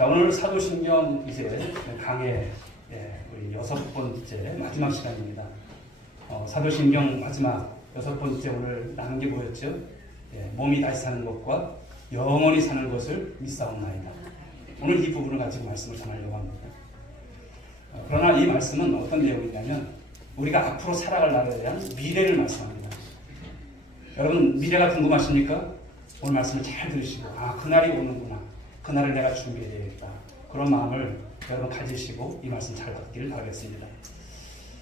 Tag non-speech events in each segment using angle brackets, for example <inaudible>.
자 오늘 사도신경 이제 강의 예, 우리 여섯 번째 마지막 시간입니다. 어, 사도신경 마지막 여섯 번째 오늘 나눈 게 뭐였죠? 예, 몸이 다시 사는 것과 영원히 사는 것을 믿사옵나이다. 오늘 이 부분을 가지고 말씀을 전하려고 합니다. 어, 그러나 이 말씀은 어떤 내용이냐면 우리가 앞으로 살아갈 나라에 대한 미래를 말씀합니다. 여러분 미래가 궁금하십니까? 오늘 말씀을 잘 들으시고 아 그날이 오는구나. 그날을 내가 준비해야 되겠다. 그런 마음을 여러분 가지시고 이 말씀 잘 듣기를 바라겠습니다.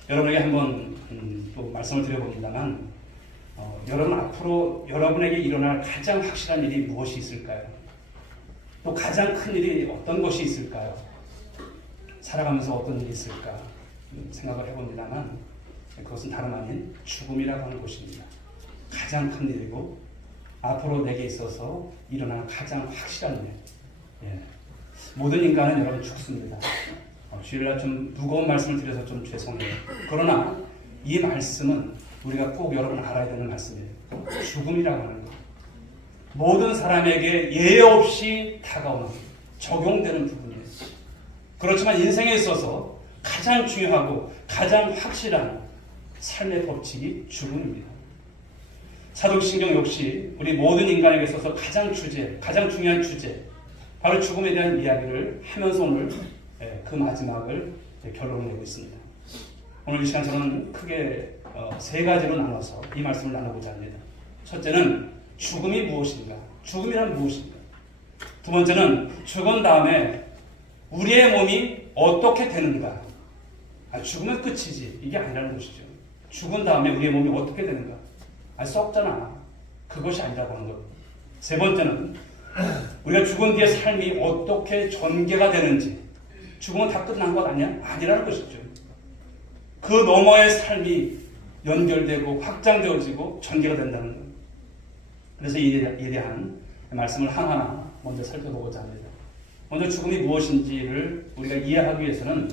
여러분에게 한번 음, 또 말씀을 드려봅니다만 어, 여러분 앞으로 여러분에게 일어날 가장 확실한 일이 무엇이 있을까요? 또 가장 큰 일이 어떤 것이 있을까요? 살아가면서 어떤 일이 있을까 음, 생각을 해봅니다만 그것은 다름 아닌 죽음이라고 하는 것입니다. 가장 큰 일이고 앞으로 내게 있어서 일어날 가장 확실한 일. 예. 모든 인간은 여러분 죽습니다. 어, 주일날 좀 무거운 말씀을 드려서 좀 죄송해요. 그러나 이 말씀은 우리가 꼭 여러분 알아야 되는 말씀이에요. 죽음이라고 하는 것. 모든 사람에게 예외 없이 다가오는 적용되는 부분이에요. 그렇지만 인생에 있어서 가장 중요하고 가장 확실한 삶의 법칙이 죽음입니다. 사도신경 역시 우리 모든 인간에게 있어서 가장 주제, 가장 중요한 주제, 바로 죽음에 대한 이야기를 하면서 오늘 예, 그 마지막을 결론을 내고 있습니다. 오늘 이 시간 저는 크게 어, 세 가지로 나눠서 이 말씀을 나누고자 합니다. 첫째는 죽음이 무엇인가? 죽음이란 무엇인가? 두 번째는 죽은 다음에 우리의 몸이 어떻게 되는가? 아, 죽으면 끝이지. 이게 아니라는 것이죠. 죽은 다음에 우리의 몸이 어떻게 되는가? 아, 썩잖아. 그것이 아니라고 하는 것. 세 번째는 <clears throat> 우리가 죽은 뒤에 삶이 어떻게 전개가 되는지. 죽으면 다 끝난 것 아니야? 아니라는 것이죠. 그 너머의 삶이 연결되고 확장되어지고 전개가 된다는 것. 그래서 이에 대한 말씀을 하나하나 먼저 살펴보고자 합니다. 먼저 죽음이 무엇인지를 우리가 이해하기 위해서는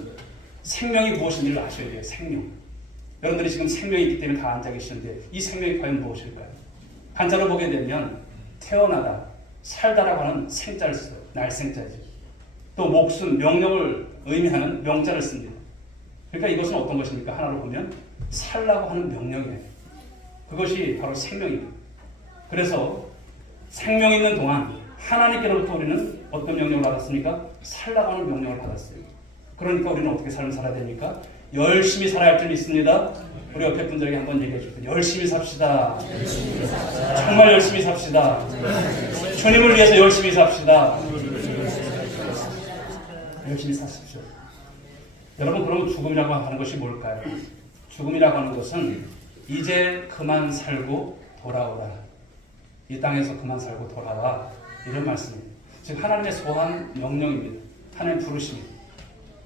생명이 무엇인지를 아셔야 돼요. 생명. 여러분들이 지금 생명이 있기 때문에 다 앉아 계시는데 이 생명이 과연 무엇일까요? 한자로 보게 되면 태어나다, 살다라고 하는 생자를 써요. 날생자지. 또 목숨, 명령을 의미하는 명자를 씁니다. 그러니까 이것은 어떤 것입니까? 하나로 보면 살라고 하는 명령이에요. 그것이 바로 생명입니다. 그래서 생명 있는 동안 하나님께로부터 우리는 어떤 명령을 받았습니까? 살라고 하는 명령을 받았어요. 그러니까 우리는 어떻게 삶을 살아야 됩니까? 열심히 살아야 할줄 믿습니다. 우리 옆에 분들에게 한번 얘기해 주세요. 열심히 삽시다. 정말 열심히 삽시다. 주님을 위해서 열심히 삽시다. 열심히 사십시오. 여러분 그러면 죽음이라고 하는 것이 뭘까요? 죽음이라고 하는 것은 이제 그만 살고 돌아오라. 이 땅에서 그만 살고 돌아와. 이런 말씀입니다. 즉 하나님의 소한 명령입니다. 하나님 부르십니다.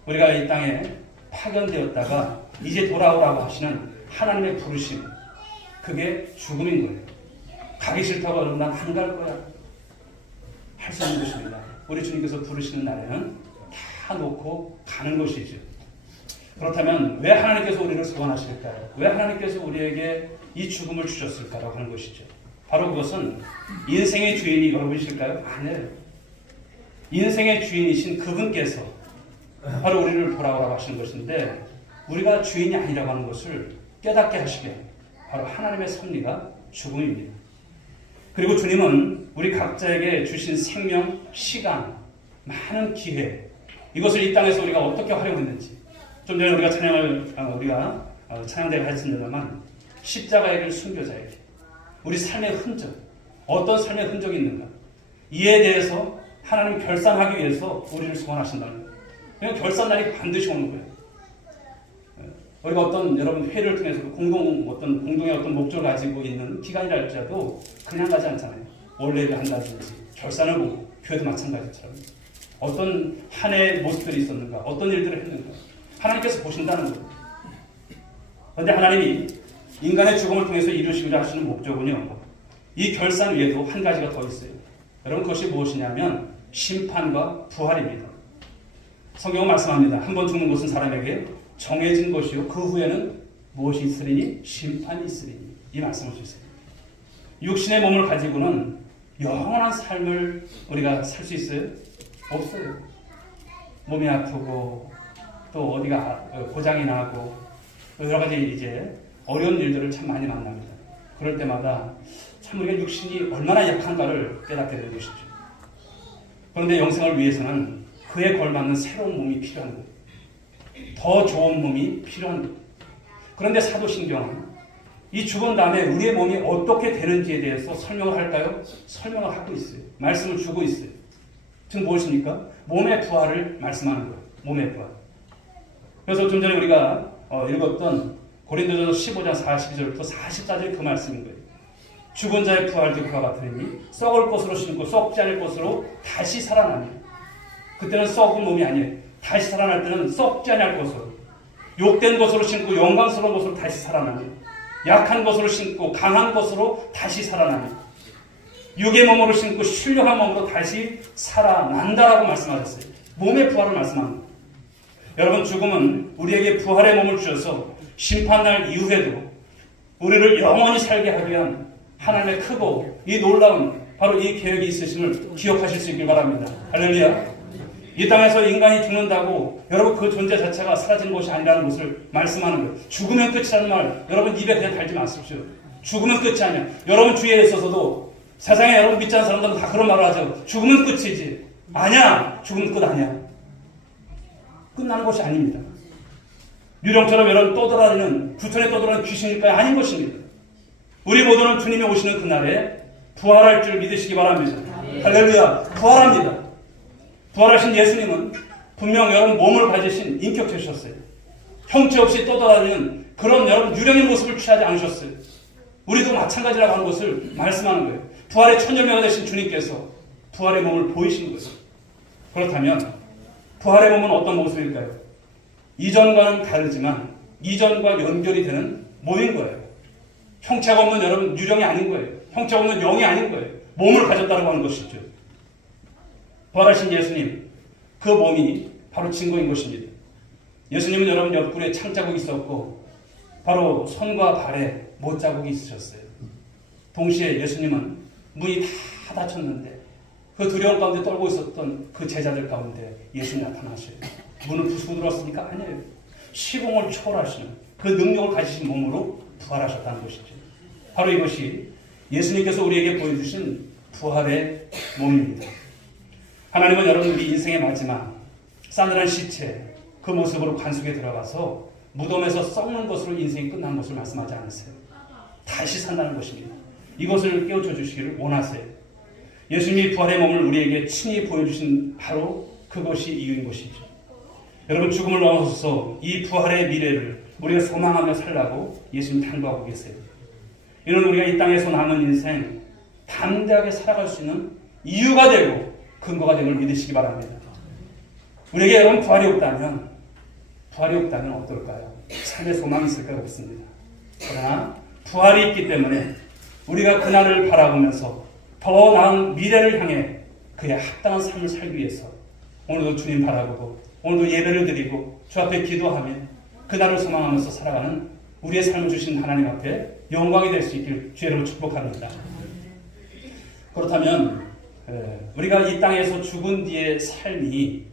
우리가 이 땅에 파견되었다가 이제 돌아오라고 하시는 하나님의 부르심. 그게 죽음인 거예요. 가기 싫다고 하면 난 안 갈 거야. 할수 있는 것입니다. 우리 주님께서 부르시는 날에는 다 놓고 가는 것이죠. 그렇다면 왜 하나님께서 우리를 소원하실까요? 왜 하나님께서 우리에게 이 죽음을 주셨을까라고 하는 것이죠. 바로 그것은 인생의 주인이 여러분이실까요? 아니에요. 인생의 주인이신 그분께서 바로 우리를 돌아오라고 하시는 것인데 우리가 주인이 아니라고 하는 것을 깨닫게 하시게 바로 하나님의 섭리가 죽음입니다. 그리고 주님은 우리 각자에게 주신 생명, 시간, 많은 기회 이것을 이 땅에서 우리가 어떻게 활용했는지 좀 전에 우리가 찬양을 어, 우리가 어, 찬양대를 했습니다만 십자가의 길 순교자에게 우리 삶의 흔적 어떤 삶의 흔적이 있는가 이에 대해서 하나님 결산하기 위해서 우리를 소환하신다는 거예요. 그냥 결산 날이 반드시 오는 거예요. 우리가 어떤 여러분 회를 통해서 공동 어떤 공동의 어떤 목적을 가지고 있는 기간이랄지라도 그냥 가지 않잖아요. 원래를 한다든지 결산을 보고 교회도 마찬가지처럼 어떤 한 해의 모습들이 있었는가, 어떤 일들을 했는가 하나님께서 보신다는 거예요. 그런데 하나님이 인간의 죽음을 통해서 이루시고자 하시는 목적은요. 이 결산 위에도 한 가지가 더 있어요. 여러분 그것이 무엇이냐면 심판과 부활입니다. 성경은 말씀합니다. 한 번 죽는 것은 사람에게 정해진 것이요. 그 후에는 무엇이 있으리니? 심판이 있으리니. 이 말씀을 주세요. 육신의 몸을 가지고는 영원한 삶을 우리가 살 수 있어요? 없어요. 몸이 아프고 또 어디가 아- 고장이 나고 또 여러 가지 이제 어려운 일들을 참 많이 만납니다. 그럴 때마다 참 우리가 육신이 얼마나 약한가를 깨닫게 되는 것이죠. 그런데 영생을 위해서는 그에 걸맞는 새로운 몸이 필요한 거예요. 더 좋은 몸이 필요한 거예요. 그런데 사도신경은 이 죽은 다음에 우리의 몸이 어떻게 되는지에 대해서 설명을 할까요? 설명을 하고 있어요. 말씀을 주고 있어요. 즉 무엇입니까? 몸의 부활을 말씀하는 거예요. 몸의 부활. 그래서 좀 전에 우리가 어, 읽었던 고린도전서 15장 42절부터 44절 그 말씀인 거예요. 죽은 자의 부활도 그와 같으니 썩을 것으로 신고 썩지 않을 것으로 다시 살아나니 그때는 썩은 몸이 아니에요. 다시 살아날 때는 썩지 않을 것으로 욕된 것으로 신고 영광스러운 것으로 다시 살아나니 약한 것으로 신고 강한 것으로 다시 살아나니 육의 몸으로 신고 신령한 몸으로 다시 살아난다라고 말씀하셨어요. 몸의 부활을 말씀합니다. 여러분 죽음은 우리에게 부활의 몸을 주셔서 심판날 이후에도 우리를 영원히 살게 하기 위한 하나님의 크고 이 놀라운 바로 이 계획이 있으심을 기억하실 수 있길 바랍니다. 할렐루야. 이 땅에서 인간이 죽는다고 여러분 그 존재 자체가 사라진 것이 아니라는 것을 말씀하는 거예요. 죽으면 끝이라는 말 여러분 입에 그냥 달지 마십시오. 죽으면 끝이 아니야. 여러분 주위에 있어서도 세상에 여러분 믿지 않는 사람들은 다 그런 말을 하죠. 죽으면 끝이지. 아니야. 죽으면 끝 아니야. 끝나는 것이 아닙니다. 유령처럼 여러분 떠돌아다니는 부천에 떠돌아다니는 귀신일까요? 아닌 것입니다. 우리 모두는 주님이 오시는 그날에 부활할 줄 믿으시기 바랍니다. 할렐루야. 부활합니다. 부활하신 예수님은 분명 여러분 몸을 가지신 인격체셨어요. 형체 없이 떠돌아다니는 그런 여러분 유령의 모습을 취하지 않으셨어요. 우리도 마찬가지라고 하는 것을 말씀하는 거예요. 부활의 천년명가 되신 주님께서 부활의 몸을 보이신 거예요. 그렇다면 부활의 몸은 어떤 모습일까요? 이전과는 다르지만 이전과 연결이 되는 몸인 거예요. 형체가 없는 여러분 유령이 아닌 거예요. 형체가 없는 영이 아닌 거예요. 몸을 가졌다고 하는 것이죠. 부활하신 예수님, 그 몸이 바로 증거인 것입니다. 예수님은 여러분 옆구리에 창자국이 있었고 바로 손과 발에 못 자국이 있으셨어요. 동시에 예수님은 문이 다 닫혔는데 그 두려움 가운데 떨고 있었던 그 제자들 가운데 예수님 나타나셔요. 문을 부수고 들어왔으니까 아니에요. 시공을 초월하시는 그 능력을 가지신 몸으로 부활하셨다는 것이죠. 바로 이것이 예수님께서 우리에게 보여주신 부활의 몸입니다. 하나님은 여러분 우리 인생의 마지막 싸늘한 시체 그 모습으로 관속에 들어가서 무덤에서 썩는 것으로 인생이 끝난 것을 말씀하지 않으세요. 다시 산다는 것입니다. 이것을 깨우쳐 주시기를 원하세요. 예수님이 부활의 몸을 우리에게 친히 보여주신 바로 그것이 이유인 것이죠. 여러분 죽음을 넘어서서 이 부활의 미래를 우리가 소망하며 살라고 예수님 당부하고 계세요. 이는 우리가 이 땅에서 남은 인생 담대하게 살아갈 수 있는 이유가 되고 근거가 됨을 믿으시기 바랍니다. 우리에게 여러분 부활이 없다면 부활이 없다면 어떨까요? 삶의 소망이 있을까요? 없습니다. 그러나 부활이 있기 때문에 우리가 그날을 바라보면서 더 나은 미래를 향해 그의 합당한 삶을 살기 위해서 오늘도 주님 바라보고 오늘도 예배를 드리고 주 앞에 기도하며 그날을 소망하면서 살아가는 우리의 삶을 주신 하나님 앞에 영광이 될 수 있길 주의 이름으로 축복합니다. 그렇다면 에, 우리가 이 땅에서 죽은 뒤의 삶이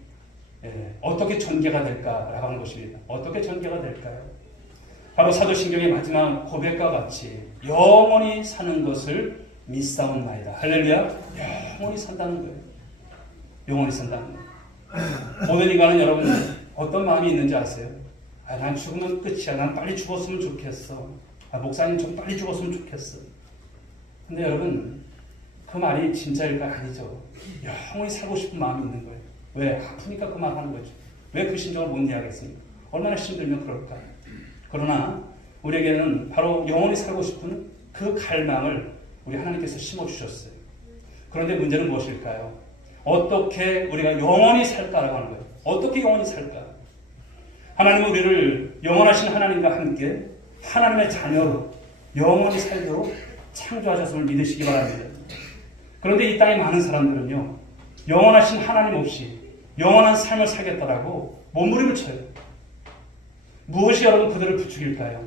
에, 어떻게 전개가 될까라고 하는 것입니다. 어떻게 전개가 될까요? 바로 사도신경의 마지막 고백과 같이 영원히 사는 것을 믿사옵나이다. 할렐루야. 영원히 산다는 거예요. 영원히 산다는 거예요. 모든 인간은 여러분 어떤 마음이 있는지 아세요? 아, 난 죽으면 끝이야. 난 빨리 죽었으면 좋겠어. 아, 목사님 좀 빨리 죽었으면 좋겠어. 근데 여러분 그 말이 진짜일까 아니죠. 영원히 살고 싶은 마음이 있는 거예요. 왜? 아프니까 그 말 하는 거죠. 왜 그 심정을 못 이해하겠습니까? 얼마나 힘들면 그럴까요? 그러나 우리에게는 바로 영원히 살고 싶은 그 갈망을 우리 하나님께서 심어주셨어요. 그런데 문제는 무엇일까요? 어떻게 우리가 영원히 살까라고 하는 거예요. 어떻게 영원히 살까? 하나님은 우리를 영원하신 하나님과 함께 하나님의 자녀로 영원히 살도록 창조하셨음을 믿으시기 바랍니다. 그런데 이 땅의 많은 사람들은요, 영원하신 하나님 없이 영원한 삶을 살겠다라고 몸부림을 쳐요. 무엇이 여러분 그들을 부추길까요?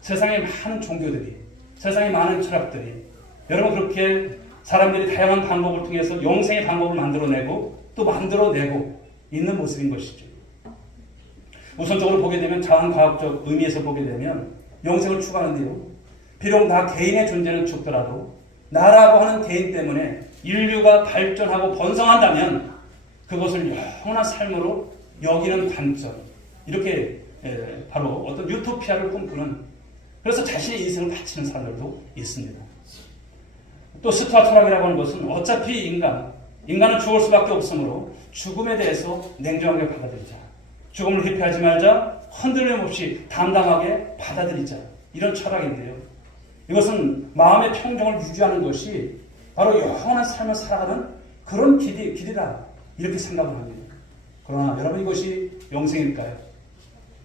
세상의 많은 종교들이, 세상의 많은 철학들이, 여러분 그렇게 사람들이 다양한 방법을 통해서 영생의 방법을 만들어내고 또 만들어내고 있는 모습인 것이죠. 우선적으로 보게 되면 자원과학적 의미에서 보게 되면 영생을 추구하는데요. 비록 나 개인의 존재는 죽더라도 나라고 하는 개인 때문에 인류가 발전하고 번성한다면 그것을 영원한 삶으로 여기는 관점. 이렇게 에, 바로 어떤 유토피아를 꿈꾸는 그래서 자신의 인생을 바치는 사람들도 있습니다. 또 스토아 철학이라고 하는 것은 어차피 인간, 인간은 죽을 수밖에 없으므로 죽음에 대해서 냉정하게 받아들이자. 죽음을 회피하지 말자. 흔들림 없이 담담하게 받아들이자. 이런 철학인데요. 이것은 마음의 평정을 유지하는 것이 바로 영원한 삶을 살아가는 그런 길이, 길이다. 이렇게 생각을 합니다. 그러나 여러분 이것이 영생일까요?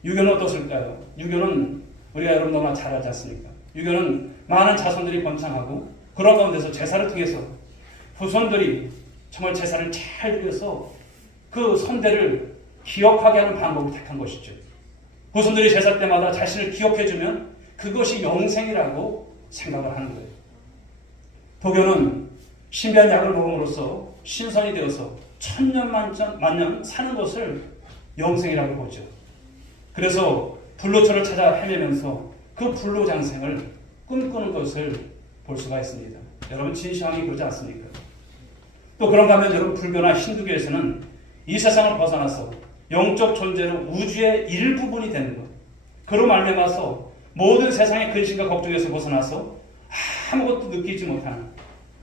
유교는 어떻을까요? 유교는 우리가 여러분 너무나 잘 알지 않습니까? 유교는 많은 자손들이 번창하고 그런 가운데서 제사를 통해서 후손들이 정말 제사를 잘 드려서 그 선대를 기억하게 하는 방법을 택한 것이죠. 후손들이 제사 때마다 자신을 기억해주면 그것이 영생이라고 생각을 하는 거예요. 도교는 신비한 약을 먹음으로써 신선이 되어서 천년 만년, 만년 사는 것을 영생이라고 보죠. 그래서 불로초를 찾아 헤매면서 그 불로장생을 꿈꾸는 것을 볼 수가 있습니다. 여러분 진시황이 그러지 않습니까? 또 그런가 하면 여러분 불교나 힌두교에서는 이 세상을 벗어나서 영적 존재로 우주의 일부분이 되는 것. 그로 말미암아서 모든 세상의 근심과 걱정에서 벗어나서 아무것도 느끼지 못하는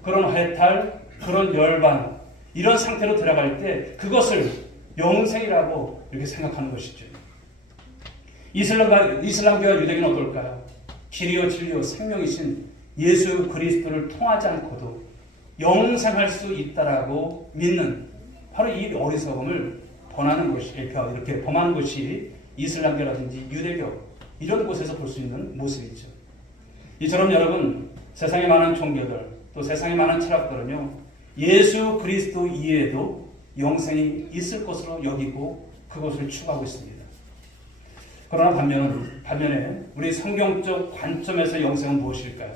그런 해탈, 그런 열반 이런 상태로 들어갈 때 그것을 영생이라고 이렇게 생각하는 것이죠. 이슬람과 이슬람교와 유대교는 어떨까요? 길이요 진리요 생명이신 예수 그리스도를 통하지 않고도 영생할 수 있다라고 믿는 바로 이 어리석음을 범하는 것이 이렇게 범하는 것이 이슬람교라든지 유대교 이런 곳에서 볼 수 있는 모습이죠. 이처럼 여러분 세상에 많은 종교들 또 세상에 많은 철학들은요 예수 그리스도 이외에도 영생이 있을 것으로 여기고 그것을 추구하고 있습니다. 그러나 반면, 반면에 우리 성경적 관점에서 영생은 무엇일까요?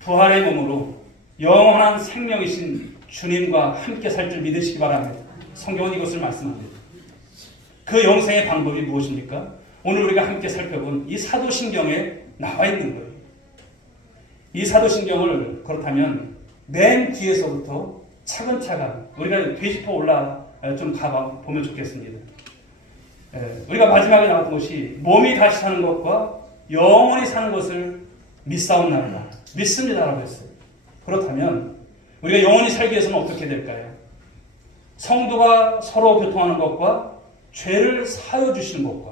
부활의 몸으로 영원한 생명이신 주님과 함께 살 줄 믿으시기 바랍니다. 성경은 이것을 말씀합니다. 그 영생의 방법이 무엇입니까? 오늘 우리가 함께 살펴본 이 사도신경에 나와 있는 거예요. 이 사도신경을 그렇다면 맨 뒤에서부터 차근차근 우리가 되짚어 올라 좀 가봐 보면 좋겠습니다. 예, 우리가 마지막에 나왔던 것이 몸이 다시 사는 것과 영원히 사는 것을 믿사옵나이다. 믿습니다라고 했어요. 그렇다면 우리가 영원히 살기 위해서는 어떻게 될까요? 성도가 서로 교통하는 것과 죄를 사여 주시는 것과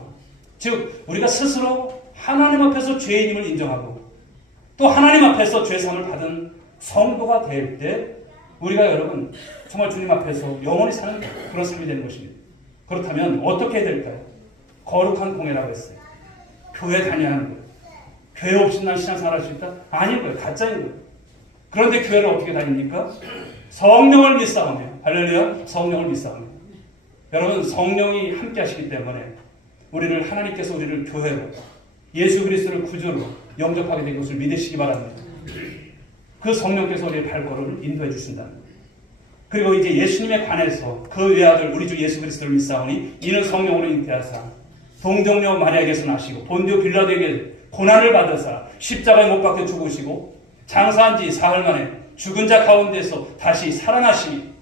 즉 우리가 스스로 하나님 앞에서 죄인임을 인정하고 또 하나님 앞에서 죄상을 받은 성도가 될 때 우리가 여러분 정말 주님 앞에서 영원히 사는 그런 삶이 되는 것입니다. 그렇다면 어떻게 해야 될까요? 거룩한 공예라고 했어요. 교회 다녀야 하는 거예요. 교회 없이 난 신앙생활 할 수 있다? 아닌 거예요. 가짜인 거예요. 그런데 교회를 어떻게 다닙니까? 성령을 믿사오며 할렐루야 성령을 믿사오며 여러분 성령이 함께 하시기 때문에 우리를 하나님께서 우리를 교회로 예수 그리스도를 구주로 영접하게 된 것을 믿으시기 바랍니다. 그 성령께서 우리의 발걸음을 인도해 주신다. 그리고 이제 예수님에 관해서 그 외아들 우리 주 예수 그리스도를 믿사오니 이는 성령으로 잉태하사 동정녀 마리아에게서 나시고 본디오 빌라도에게 고난을 받으사 십자가에 못 박혀 죽으시고 장사한 지 사흘 만에 죽은 자 가운데서 다시 살아나시니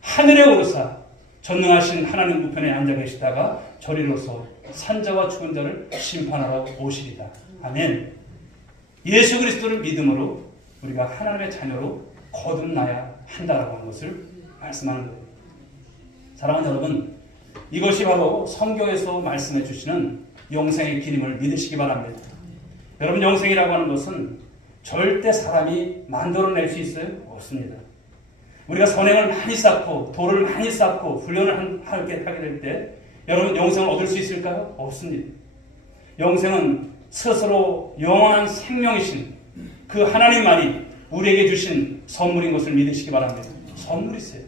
하늘에 오르사 전능하신 하나님 우편에 앉아 계시다가 저리로서 산자와 죽은 자를 심판하러 오시리다. 아멘. 예수 그리스도를 믿음으로 우리가 하나님의 자녀로 거듭나야 한다라고 하는 것을 말씀하는 거예요. 사랑하는 여러분, 이것이 바로 성경에서 말씀해 주시는 영생의 길임을 믿으시기 바랍니다. 여러분, 영생이라고 하는 것은 절대 사람이 만들어낼 수 있어요? 없습니다. 우리가 선행을 많이 쌓고, 도를 많이 쌓고, 훈련을 하게 하게 될 때, 여러분, 영생을 얻을 수 있을까요? 없습니다. 영생은 스스로 영원한 생명이신 그 하나님만이 우리에게 주신 선물인 것을 믿으시기 바랍니다. 선물이세요.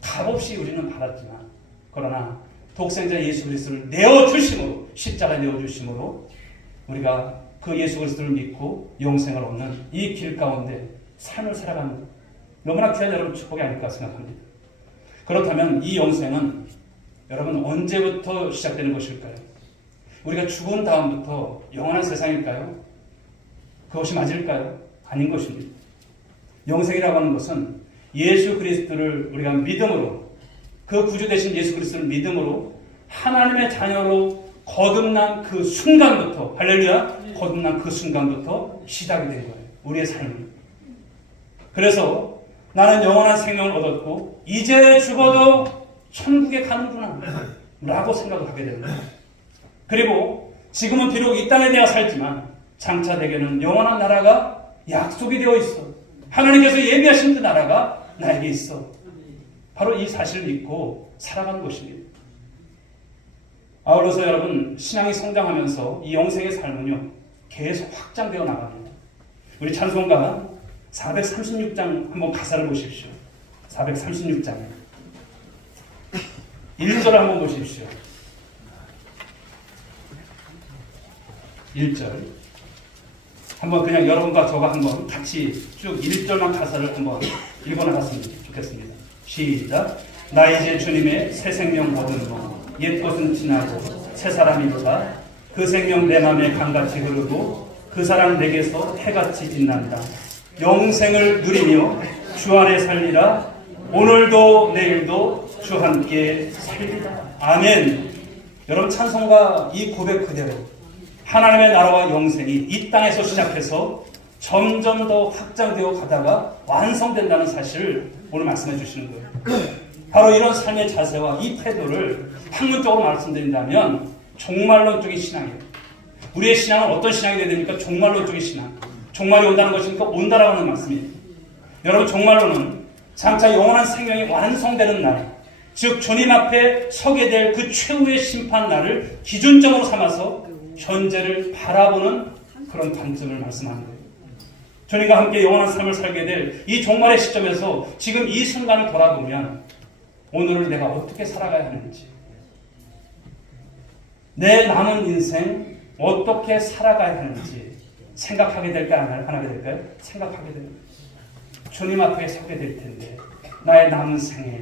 값없이 우리는 받았지만 그러나 독생자 예수 그리스도를 내어 주심으로 십자가 내어 주심으로 우리가 그 예수 그리스도를 믿고 영생을 얻는 이 길 가운데 삶을 살아가는 너무나 귀한 여러분 축복이 아닐까 생각합니다. 그렇다면 이 영생은 여러분 언제부터 시작되는 것일까요? 우리가 죽은 다음부터 영원한 세상일까요? 그것이 맞을까요? 아닌 것입니다. 영생이라고 하는 것은 예수 그리스도를 우리가 믿음으로 그 구주 되신 예수 그리스도를 믿음으로 하나님의 자녀로 거듭난 그 순간부터 할렐루야 거듭난 그 순간부터 시작이 된 거예요. 우리의 삶은. 그래서 나는 영원한 생명을 얻었고 이제 죽어도 천국에 가는구나 라고 생각을 하게 되는 거예요. 그리고 지금은 비록 이 땅에 대하 살지만 장차 대개는 영원한 나라가 약속이 되어 있어. 하나님께서 예비하신 그 나라가 나에게 있어. 바로 이 사실을 믿고 살아가는 것입니다. 아울러서 여러분 신앙이 성장하면서 이 영생의 삶은요 계속 확장되어 나갑니다. 우리 찬송가 436장 한번 가사를 보십시오. 436장 1절 한번 보십시오. 1절 한번 그냥 여러분과 저가 한번 같이 쭉 1절만 가사를 한번 읽어 나갔으면 좋겠습니다. 시작 나 이제 주님의 새 생명 얻은 옛 것은 지나고 새 사람이로다 그 생명 내 맘에 강같이 흐르고 그 사랑 내게서 해같이 빛난다 영생을 누리며 주 안에 살리라 오늘도 내일도 주 함께 살리라 아멘 여러분 찬송과 이 고백 그대로 하나님의 나라와 영생이 이 땅에서 시작해서 점점 더 확장되어 가다가 완성된다는 사실을 오늘 말씀해 주시는 거예요. 바로 이런 삶의 자세와 이 태도를 학문적으로 말씀드린다면 종말론적인 신앙이에요. 우리의 신앙은 어떤 신앙이 되야 됩니까? 종말론적인 신앙. 종말이 온다는 것이니까 온다라고 하는 말씀이에요. 여러분 종말론은 장차 영원한 생명이 완성되는 날, 즉 주님 앞에 서게 될 그 최후의 심판 날을 기준점으로 삼아서 현재를 바라보는 그런 관점을 말씀하는 거예요. 주님과 함께 영원한 삶을 살게 될 이 종말의 시점에서 지금 이 순간을 돌아보면 오늘을 내가 어떻게 살아가야 하는지 내 남은 인생 어떻게 살아가야 하는지 생각하게 될까요? 안 하게 될까요? 생각하게 됩니다. 주님 앞에 서게 될 텐데 나의 남은 생애,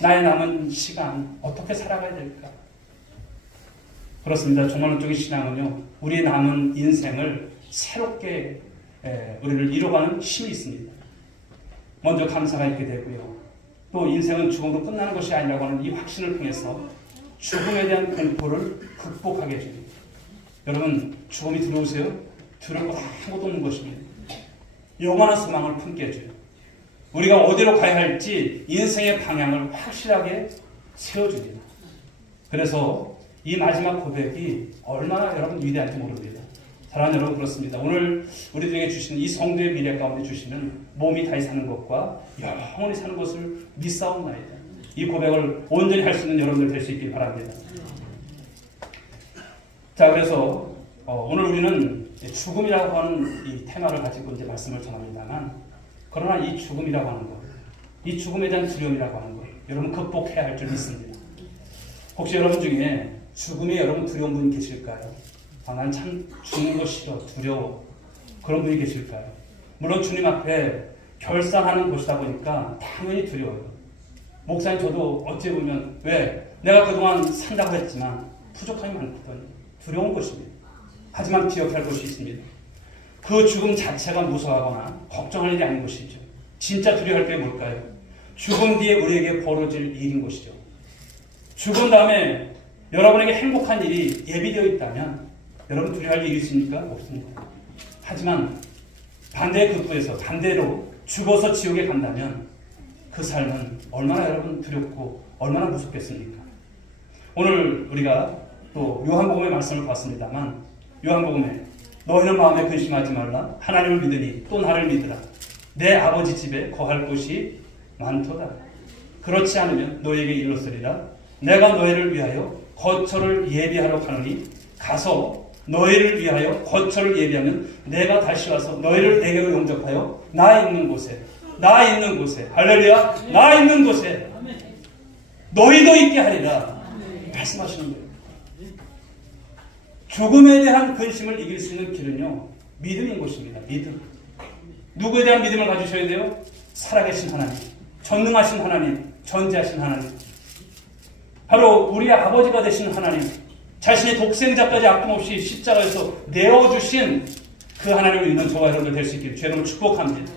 나의 남은 시간 어떻게 살아가야 될까? 그렇습니다. 종말론적인 신앙은요, 우리의 남은 인생을 새롭게 에, 우리를 이뤄가는 힘이 있습니다. 먼저 감사가 있게 되고요. 또 인생은 죽음으로 끝나는 것이 아니라고 하는 이 확신을 통해서 죽음에 대한 공포를 극복하게 해줍니다. 여러분, 죽음이 들어오세요? 두려울 것 아무것도 없는 것입니다. 영원한 소망을 품게 해줘요. 우리가 어디로 가야 할지 인생의 방향을 확실하게 세워줍니다. 그래서 이 마지막 고백이 얼마나 여러분 위대한지 모릅니다. 사랑하는 여러분 그렇습니다. 오늘 우리들에게 주시는 이 성도의 미래 가운데 주시는 몸이 다시 사는 것과 영원히 사는 것을 믿사옵나이다. 이 고백을 온전히 할 수 있는 여러분들 될 수 있길 바랍니다. 자 그래서 어, 오늘 우리는 죽음이라고 하는 이 테마를 가지고 이제 말씀을 전합니다만 그러나 이 죽음이라고 하는 것, 이 죽음에 대한 두려움이라고 하는 것, 여러분 극복해야 할 줄 믿습니다. 혹시 여러분 중에 죽음에 여러분 두려운 분 계실까요? 아, 난 참 죽는 거 싫어, 두려워. 그런 분이 계실까요? 물론 주님 앞에 결산하는 곳이다 보니까 당연히 두려워요. 목사님 저도 어찌 보면 왜 내가 그동안 산다고 했지만 부족함이 많거든. 두려운 것입니다. 하지만 기억할 것이 있습니다. 그 죽음 자체가 무서워하거나 걱정할 일이 아닌 것이죠. 진짜 두려워할 게 뭘까요? 죽음 뒤에 우리에게 벌어질 일인 것이죠. 죽은 다음에 여러분에게 행복한 일이 예비되어 있다면 여러분 두려워할 일이 있습니까? 없습니다. 하지만 반대의 극부에서 반대로 죽어서 지옥에 간다면 그 삶은 얼마나 여러분 두렵고 얼마나 무섭겠습니까? 오늘 우리가 또 요한복음의 말씀을 봤습니다만 요한복음에 너희는 마음에 근심하지 말라. 하나님을 믿으니 또 나를 믿으라. 내 아버지 집에 거할 곳이 많도다. 그렇지 않으면 너희에게 이르렀으리라. 내가 너희를 위하여 거처를 예비하러 가노니 가서 너희를 위하여 거처를 예비하면 내가 다시 와서 너희를 내게로 용접하여 나 있는 곳에 나 있는 곳에 할렐루야 나 있는 곳에 너희도 있게 하리라. 말씀하시는 거예요. 죽음에 대한 근심을 이길 수 있는 길은요 믿음인 것입니다. 믿음. 누구에 대한 믿음을 가지셔야 돼요? 살아계신 하나님, 전능하신 하나님, 존재하신 하나님. 바로 우리의 아버지가 되신 하나님. 자신의 독생자까지 아낌없이 십자가에서 내어주신 그 하나님을 믿는 저와 여러분들 될 수 있기를 죄를 축복합니다.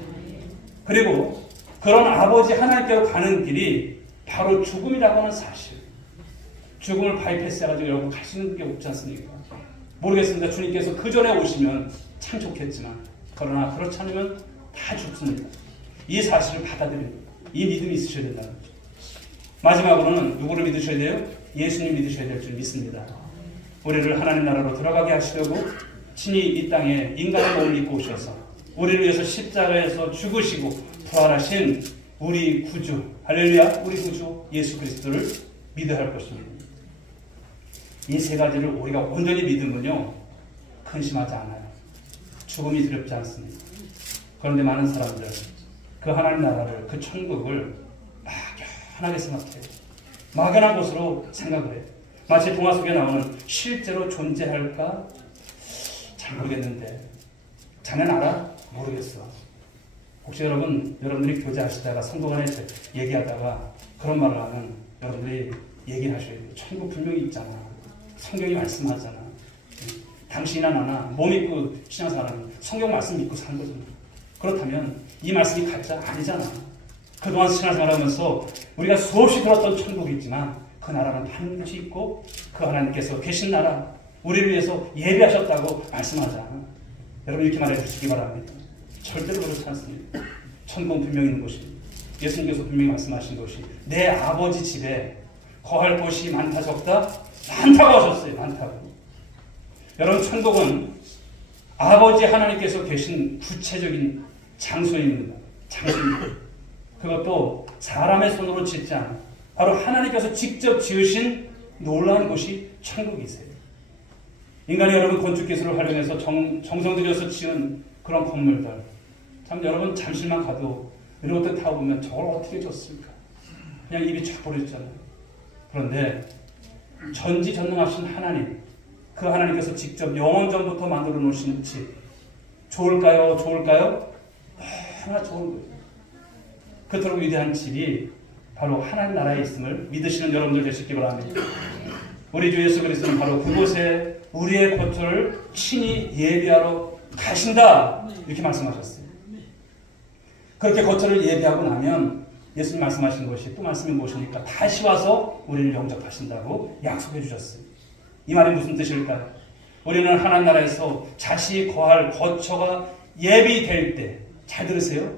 그리고 그런 아버지 하나님께로 가는 길이 바로 죽음이라고 하는 사실. 죽음을 바이패스해가지고 여러분 가시는 게 없지 않습니까? 모르겠습니다. 주님께서 그 전에 오시면 참 좋겠지만 그러나 그렇지 않으면 다 죽습니다. 이 사실을 받아들입니다. 이 믿음이 있으셔야 거죠. 마지막으로는 누구를 믿으셔야 돼요? 예수님 믿으셔야 될 줄 믿습니다. 우리를 하나님 나라로 들어가게 하시려고 친히 이 땅에 인간의 몸을 입고 오셔서 우리를 위해서 십자가에서 죽으시고 부활하신 우리 구주 할렐루야 우리 구주 예수 그리스도를 믿어야 할 것입니다. 이 세 가지를 우리가 온전히 믿으면요 근심하지 않아요. 죽음이 두렵지 않습니다. 그런데 많은 사람들 그 하나님 나라를 그 천국을 막연하게 생각해요. 막연한 것으로 생각을 해요. 마치 동화 속에 나오는 실제로 존재할까 잘 모르겠는데 자넨 알아? 모르겠어. 혹시 여러분 여러분들이 교제하시다가 성도 간에 얘기하다가 그런 말을 하면 여러분들이 얘기를 하셔야 돼요. 천국 분명히 있잖아. 성경이 말씀하잖아. 당신이나 나나 몸 믿고 신앙생활하는 성경 말씀 믿고 사는 거잖아. 그렇다면 이 말씀이 가짜 아니잖아. 그동안 신앙생활하면서 우리가 수없이 들었던 천국이 있지만 그 나라는 반드시 있고 그 하나님께서 계신 나라 우리를 위해서 예비하셨다고 말씀하잖아. 여러분 이렇게 말해 주시기 바랍니다. 절대로 그렇지 않습니다. 천국 분명히 있는 곳입니다. 예수님께서 분명히 말씀하신 것이 내 아버지 집에 거할 곳이 많다 적다 많다고 하셨어요. 많다고. 여러분 천국은 아버지 하나님께서 계신 구체적인 장소입니다. 장소입니다. 그것도 사람의 손으로 짓지 않아. 바로 하나님께서 직접 지으신 놀라운 곳이 천국이세요. 인간이 여러분 건축 기술을 활용해서 정, 정성 들여서 지은 그런 건물들. 참 여러분 잠실만 가도 이런 것들 타고 보면 저걸 어떻게 줬을까? 그냥 입이 쫙 버려졌잖아요. 그런데 전지전능하신 하나님, 그 하나님께서 직접 영원 전부터 만들어 놓으신 집 좋을까요? 좋을까요? 하나 좋은 거예요. 그토록 위대한 집이 바로 하나님 나라에 있음을 믿으시는 여러분들 되시기 바랍니다. 우리 주 예수 그리스도는 바로 그곳에 우리의 고초를 친히 예비하러 가신다 이렇게 말씀하셨어요. 그렇게 거처를 예비하고 나면 예수님 말씀하신 것이 또 말씀이 무엇입니까? 다시 와서 우리를 영접하신다고 약속해 주셨어요. 이 말이 무슨 뜻일까요? 우리는 하나님 나라에서 자시 거할 거처가 예비될 때, 잘 들으세요.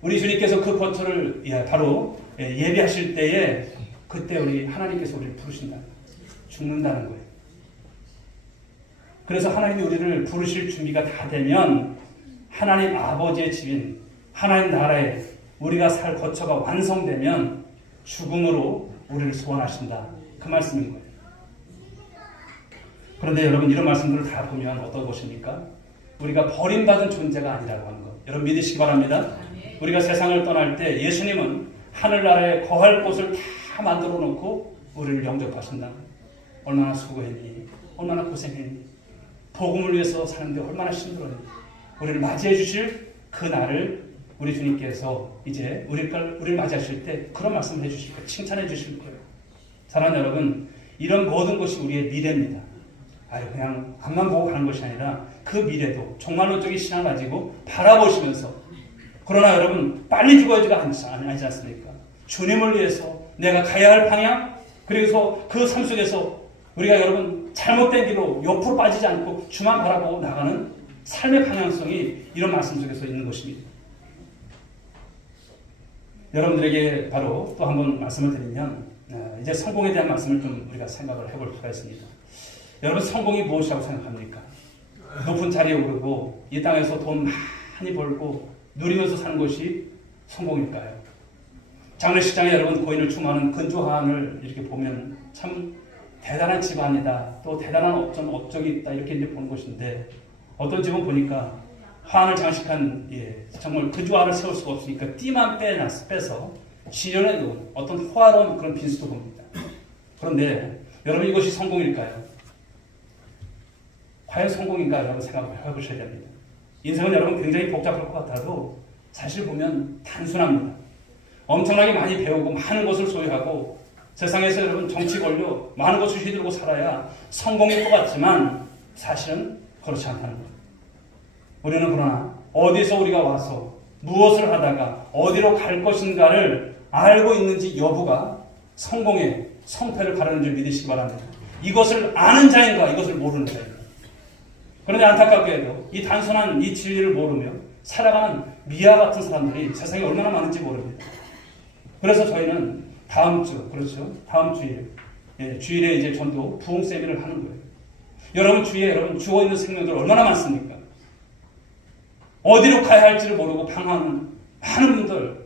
우리 주님께서 그 거처를 예, 바로 예, 예비하실 때에 그때 우리 하나님께서 우리를 부르신다. 죽는다는 거예요. 그래서 하나님이 우리를 부르실 준비가 다 되면 하나님 아버지의 집인 하나님 나라에 우리가 살 거처가 완성되면 죽음으로 우리를 소환하신다. 그 말씀인 거예요. 그런데 여러분 이런 말씀들을 다 보면 어떤 것입니까? 우리가 버림받은 존재가 아니라고 하는 것. 여러분 믿으시기 바랍니다. 우리가 세상을 떠날 때 예수님은 하늘나라에 거할 곳을 다 만들어 놓고 우리를 영접하신다. 얼마나 수고했니? 얼마나 고생했니? 복음을 위해서 사는데 얼마나 힘들었니? 우리를 맞이해 주실 그 날을 우리 주님께서 이제 우리를, 우리를 맞이하실 때 그런 말씀을 해주실 거예요. 칭찬해 주실 거예요. 사랑하는 여러분, 이런 모든 것이 우리의 미래입니다. 아유, 그냥 앞만 보고 가는 것이 아니라 그 미래도 정말로적인 신앙을 가지고 바라보시면서 그러나 여러분, 빨리 죽어야지가 아니지 않습니까? 주님을 위해서 내가 가야 할 방향, 그래서 그 삶 속에서 우리가 여러분 잘못된 길로 옆으로 빠지지 않고 주만 바라보고 나가는 삶의 방향성이 이런 말씀 속에서 있는 것입니다. 여러분들에게 바로 또 한번 말씀을 드리면 어, 이제 성공에 대한 말씀을 좀 우리가 생각을 해볼 필요가 있습니다. 여러분 성공이 무엇이라고 생각합니까? 높은 자리에 오르고 이 땅에서 돈 많이 벌고 누리면서 사는 것이 성공일까요? 장례식장에 여러분 고인을 충하는 근조한을 이렇게 보면 참 대단한 집안이다. 또 대단한 업적, 업적이 있다. 이렇게 이제 보는 것인데 어떤 집은 보니까 화환을 장식한 예, 정말 그 조화를 세울 수가 없으니까 띠만 빼놨, 빼서 시련에 놓은 어떤 호화로운 그런 빈수도 봅니다. 그런데 여러분 이것이 성공일까요? 과연 성공인가 여러분 생각을 해보셔야 됩니다. 인생은 여러분 굉장히 복잡할 것 같아도 사실 보면 단순합니다. 엄청나게 많이 배우고 많은 것을 소유하고 세상에서 여러분 정치 권력 많은 것을 휘두르고 살아야 성공일 것 같지만 사실은 그렇지 않다는 거예요. 우리는 그러나 어디서 우리가 와서 무엇을 하다가 어디로 갈 것인가를 알고 있는지 여부가 성공의 성패를 가르는 줄 믿으시기 바랍니다. 이것을 아는 자인가 이것을 모르는 자인가. 그런데 안타깝게도 이 단순한 이 진리를 모르며 살아가는 미아 같은 사람들이 세상에 얼마나 많은지 모릅니다. 그래서 저희는 다음 주, 그렇죠. 다음 주일, 예, 주일에 이제 전도 부흥 세미를 하는 거예요. 여러분 주위에 여러분 죽어 있는 생명들 얼마나 많습니까? 어디로 가야 할지를 모르고 방황하는 많은 분들,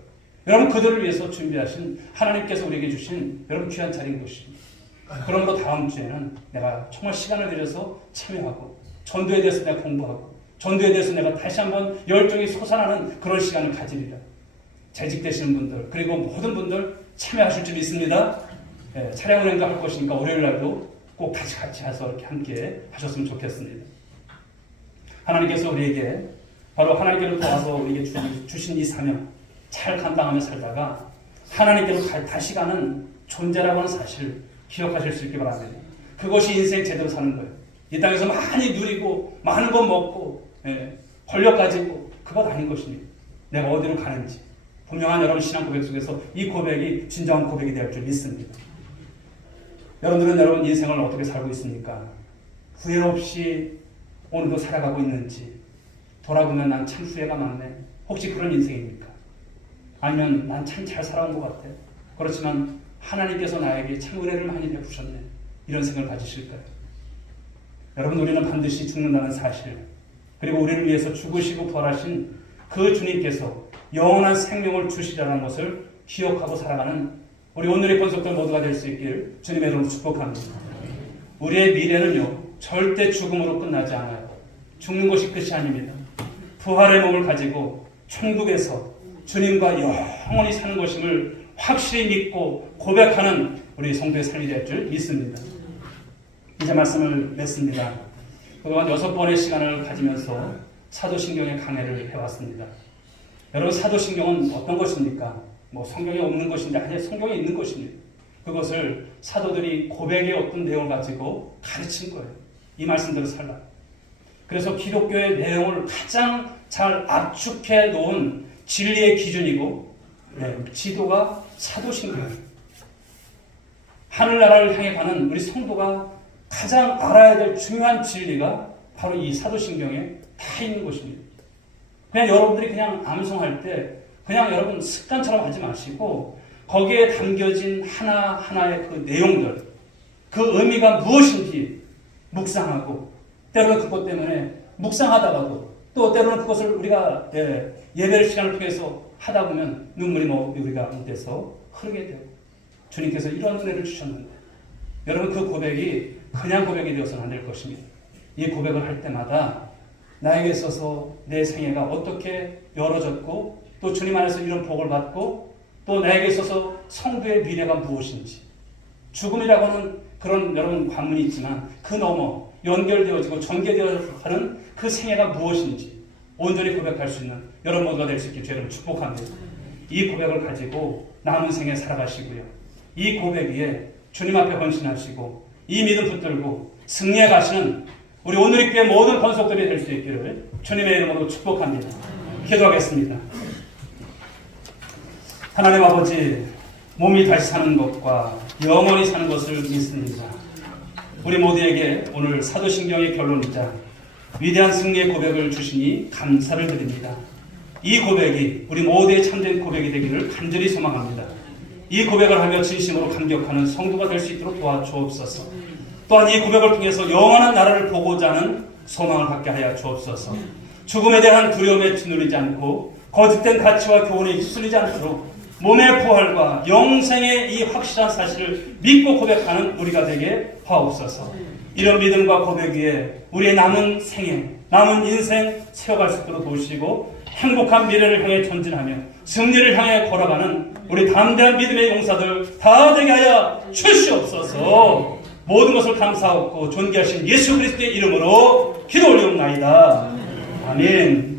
여러분 그들을 위해서 준비하신 하나님께서 우리에게 주신 여러분 귀한 자리인 것입니다. 그러므로 다음 주에는 내가 정말 시간을 들여서 참여하고 전도에 대해서 내가 공부하고 전도에 대해서 내가 다시 한번 열정이 솟아나는 그런 시간을 가지리라. 재직되시는 분들 그리고 모든 분들 참여하실 줄 믿습니다. 예, 차량을 행가할 것이니까 월요일 날도 꼭 다시 같이 와서 이렇게 함께 하셨으면 좋겠습니다. 하나님께서 우리에게 바로 하나님께로 도와서 우리에게 주- 주신 이 사명 잘 감당하며 살다가 하나님께로 가- 다시 가는 존재라고 하는 사실 기억하실 수 있기 바랍니다. 그것이 인생 제대로 사는 거예요. 이 땅에서 많이 누리고 많은 것 먹고 예, 권력 가지고 그것 아닌 것입니다. 내가 어디로 가는지 분명한 여러분 신앙 고백 속에서 이 고백이 진정한 고백이 될 줄 믿습니다. 여러분들은 여러분 인생을 어떻게 살고 있습니까? 후회 없이 오늘도 살아가고 있는지 돌아보면 난 참 후회가 많네. 혹시 그런 인생입니까? 아니면 난 참 잘 살아온 것 같아. 그렇지만 하나님께서 나에게 참 은혜를 많이 베푸셨네. 이런 생각을 가지실까요? 여러분 우리는 반드시 죽는다는 사실 그리고 우리를 위해서 죽으시고 부활하신 그 주님께서 영원한 생명을 주시라는 것을 기억하고 살아가는 우리 오늘의 권속들 모두가 될 수 있길 주님의 이름으로 축복합니다. 우리의 미래는요 절대 죽음으로 끝나지 않아요. 죽는 것이 끝이 아닙니다. 부활의 몸을 가지고 천국에서 주님과 영원히 사는 것임을 확실히 믿고 고백하는 우리 성도의 삶이 될 줄 믿습니다. 이제 말씀을 맺습니다. 그동안 여섯 번의 시간을 가지면서 사도신경의 강해를 해왔습니다. 여러분 사도신경은 어떤 것입니까? 뭐 성경에 없는 것인데 아니 성경에 있는 것입니다. 그것을 사도들이 고백의 어떤 내용을 가지고 가르친 거예요. 이 말씀대로 살라. 그래서 기독교의 내용을 가장 잘 압축해 놓은 진리의 기준이고 네, 지도가 사도신경이에요. 하늘나라를 향해 가는 우리 성도가 가장 알아야 될 중요한 진리가 바로 이 사도신경에 다 있는 것입니다. 그냥 여러분들이 그냥 암송할 때 그냥 여러분 습관처럼 하지 마시고 거기에 담겨진 하나하나의 그 내용들, 그 의미가 무엇인지 묵상하고 때로는 그것 때문에 묵상하다가도 또 때로는 그것을 우리가 예, 예배 시간을 통해서 하다 보면 눈물이 뭐 우리가 가운데서 흐르게 되고 주님께서 이런 은혜를 주셨는데 여러분 그 고백이 그냥 고백이 되어서는 안 될 것입니다. 이 고백을 할 때마다 나에게 있어서 내 생애가 어떻게 열어졌고 또 주님 안에서 이런 복을 받고 또 나에게 있어서 성도의 미래가 무엇인지 죽음이라고 하는 그런 여러분 관문이 있지만 그 너머 연결되어지고 전개되어 가는 그 생애가 무엇인지 온전히 고백할 수 있는 여러분 모두가 될 수 있게 죄를 축복합니다. 이 고백을 가지고 남은 생에 살아가시고요. 이 고백 위에 주님 앞에 헌신하시고 이 믿음 붙들고 승리해 가시는 우리 오늘의 교회 모든 번속들이 될 수 있기를 주님의 이름으로 축복합니다. 기도하겠습니다. 하나님 아버지, 몸이 다시 사는 것과 영원히 사는 것을 믿습니다. 우리 모두에게 오늘 사도신경의 결론이자 위대한 승리의 고백을 주시니 감사를 드립니다. 이 고백이 우리 모두의 참된 고백이 되기를 간절히 소망합니다. 이 고백을 하며 진심으로 감격하는 성도가 될 수 있도록 도와주옵소서. 또한 이 고백을 통해서 영원한 나라를 보고자 하는 소망을 갖게 하여 주옵소서. 죽음에 대한 두려움에 짓눌리지 않고 거짓된 가치와 교훈에 휩쓸리지 않도록 몸의 부활과 영생의 이 확실한 사실을 믿고 고백하는 우리가 되게 하옵소서. 이런 믿음과 고백 위에 우리의 남은 생애, 남은 인생 세워갈 수 있도록 도우시고 행복한 미래를 향해 전진하며 승리를 향해 걸어가는 우리 담대한 믿음의 용사들 다 되게 하여 주시옵소서. 모든 것을 감사하고 존귀하신 예수 그리스도의 이름으로 기도 올리옵나이다. 아멘.